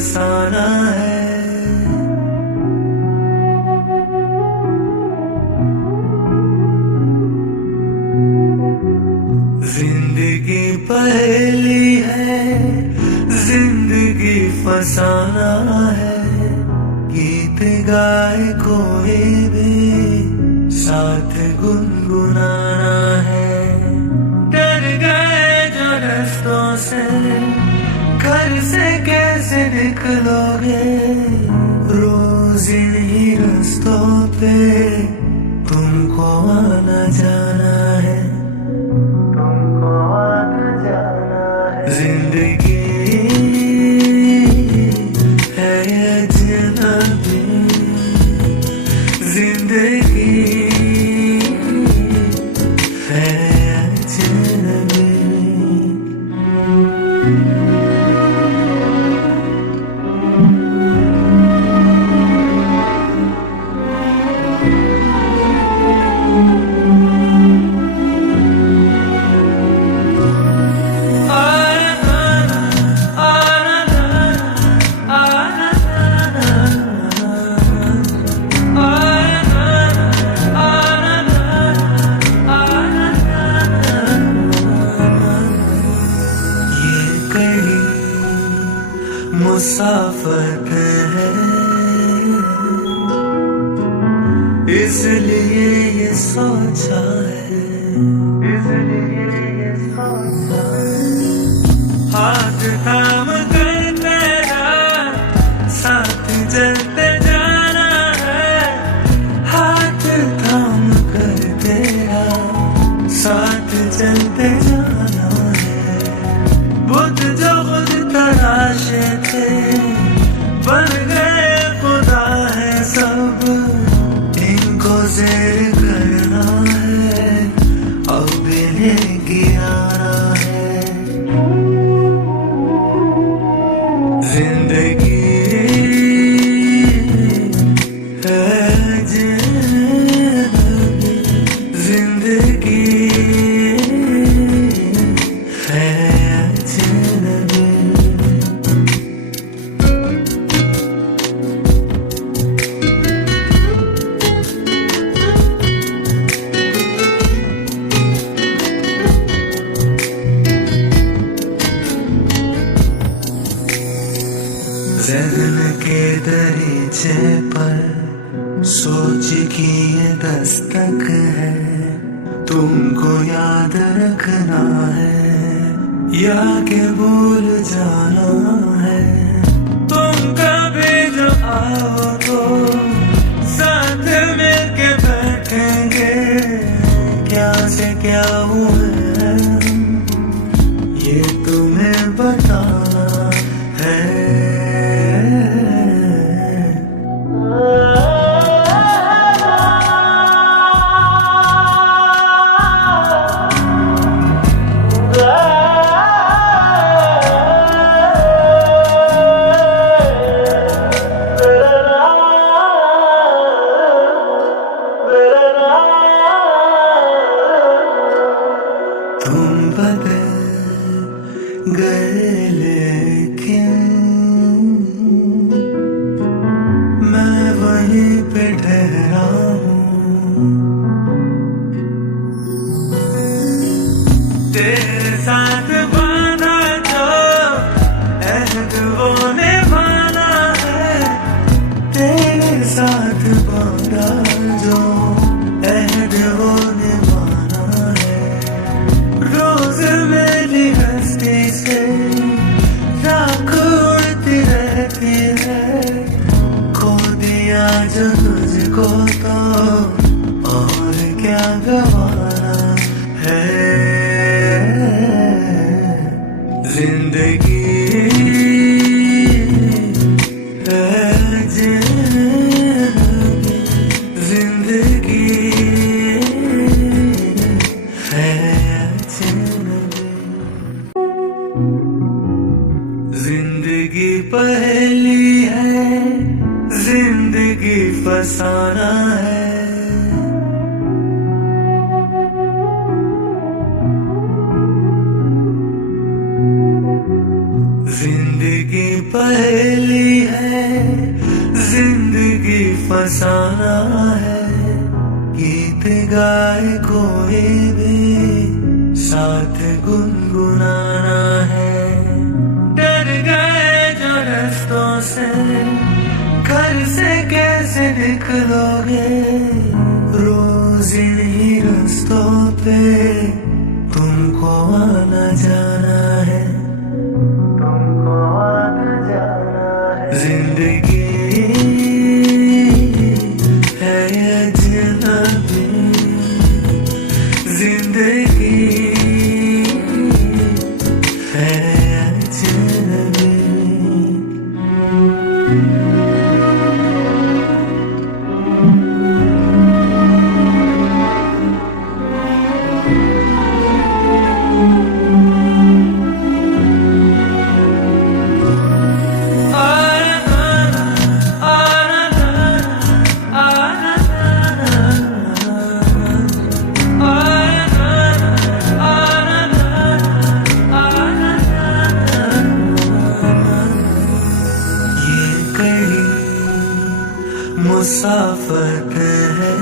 फसाना है। जिंदगी पहेली है, जिंदगी फसाना है। गीत गाए कोई भी साथ गुनगुनाना है। डर गए जो रस्तों से, घर से कैसे निकलोगे? रोज इन्हीं रस्तों पे तुमको आना जाना है, तुमको आना जाना है। जिंदगी है अजनबी, जिंदगी है अजनबी। मुसाफत है, इसलिए ये सोचा है, इसलिए ये सोचा है। हाथ थाम कर तेरा साथ चलते जाना है, हाथ थाम कर तेरा साथ चलते जाना है। बुद्ध जो खुद तराशे थे बन गए खुदा है सब, इनको ज़ेर करना है, अब इन्हें गिराना है। जिंदगी है अजनबी, जिंदगी है अजनबी। ज़हन के दरीचे पर सोच की ये दस्तक है, तुमको याद रखना है या के भूल जाना है। तुम कभी जो आओ तो साथ मिलके बैठेंगे, क्या से क्या हुआ है ये तुम्हें बताना है। तुम बदल गए लेकिन मैं वहीं पे ठहरा हूँ। तेरे साथ बांधा जो अहद वो निभाना है, तेरे साथ बांधा जो अहद वो निभाना है। रोज मेरी हस्ती से राख उड़ती रहती है, खो दिया जो तुझको तो और क्या गवाना है। जिंदगी है अजनबी, जिंदगी है अजनबी। जिंदगी पहेली है, जिंदगी फसाना है। जिंदगी पहेली फसाना है, गीत गाए कोई भी साथ गुनगुनाना है। डर गए जो रस्तों से, घर से कैसे निकलोगे, रोज इन्हीं रस्तों पे तुमको आना जाना है, तुमको आना जाना है। जिंदगी है अजनबी, जिंदगी है अजनबी। मुसाफत है,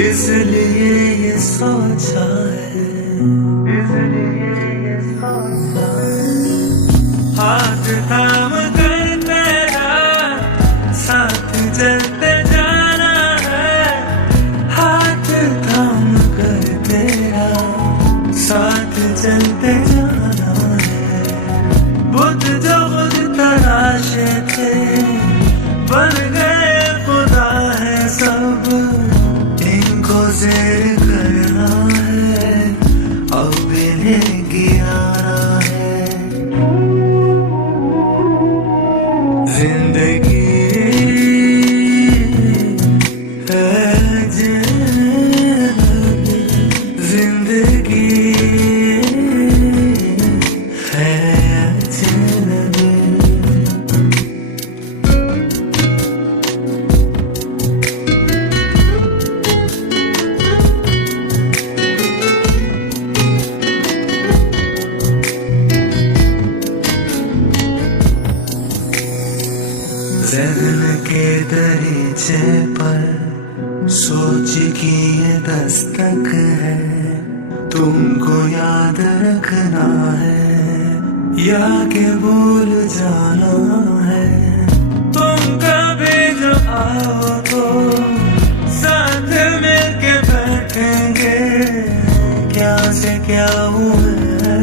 इसलिए ये सोचा है, इसलिए ये सोचा है। हाथ थाम कर तेरा साथ चलते जाना है, हाथ थाम कर तेरा साथ चलते जाना है। बुद्ध जो खुद तराशे थे बन गए खुदा है सब, इनको ज़ेर करना है, अब इन्हें गिराना है। जिंदगी है अजनबी, जिंदगी है अजनबी। ज़हन के दरीचे पर सोच की ये दस्तक है, तुमको याद रखना है या के भूल जाना है। तुम कभी जो आओ तो साथ मिलके बैठेंगे, क्या से क्या हुआ है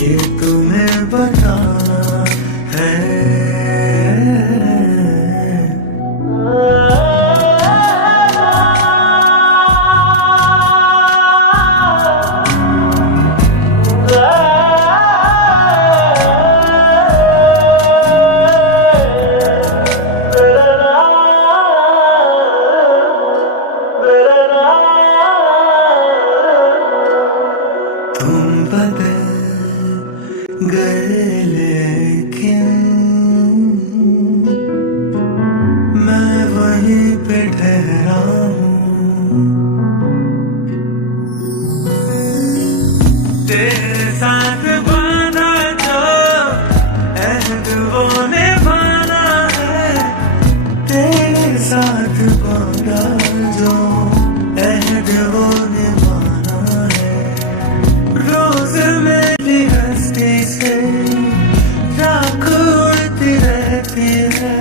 ये तुम्हें बताना है। तुम बदल गए लेकिन मैं वहीं पे ठहरा हूँ, तेरे साथ बांधा जो अहद वो निभाना है, तेरे साथ बांधा जो अहद वो निभाना है। रोज मेरी हस्ती से राख उड़ती रहती है,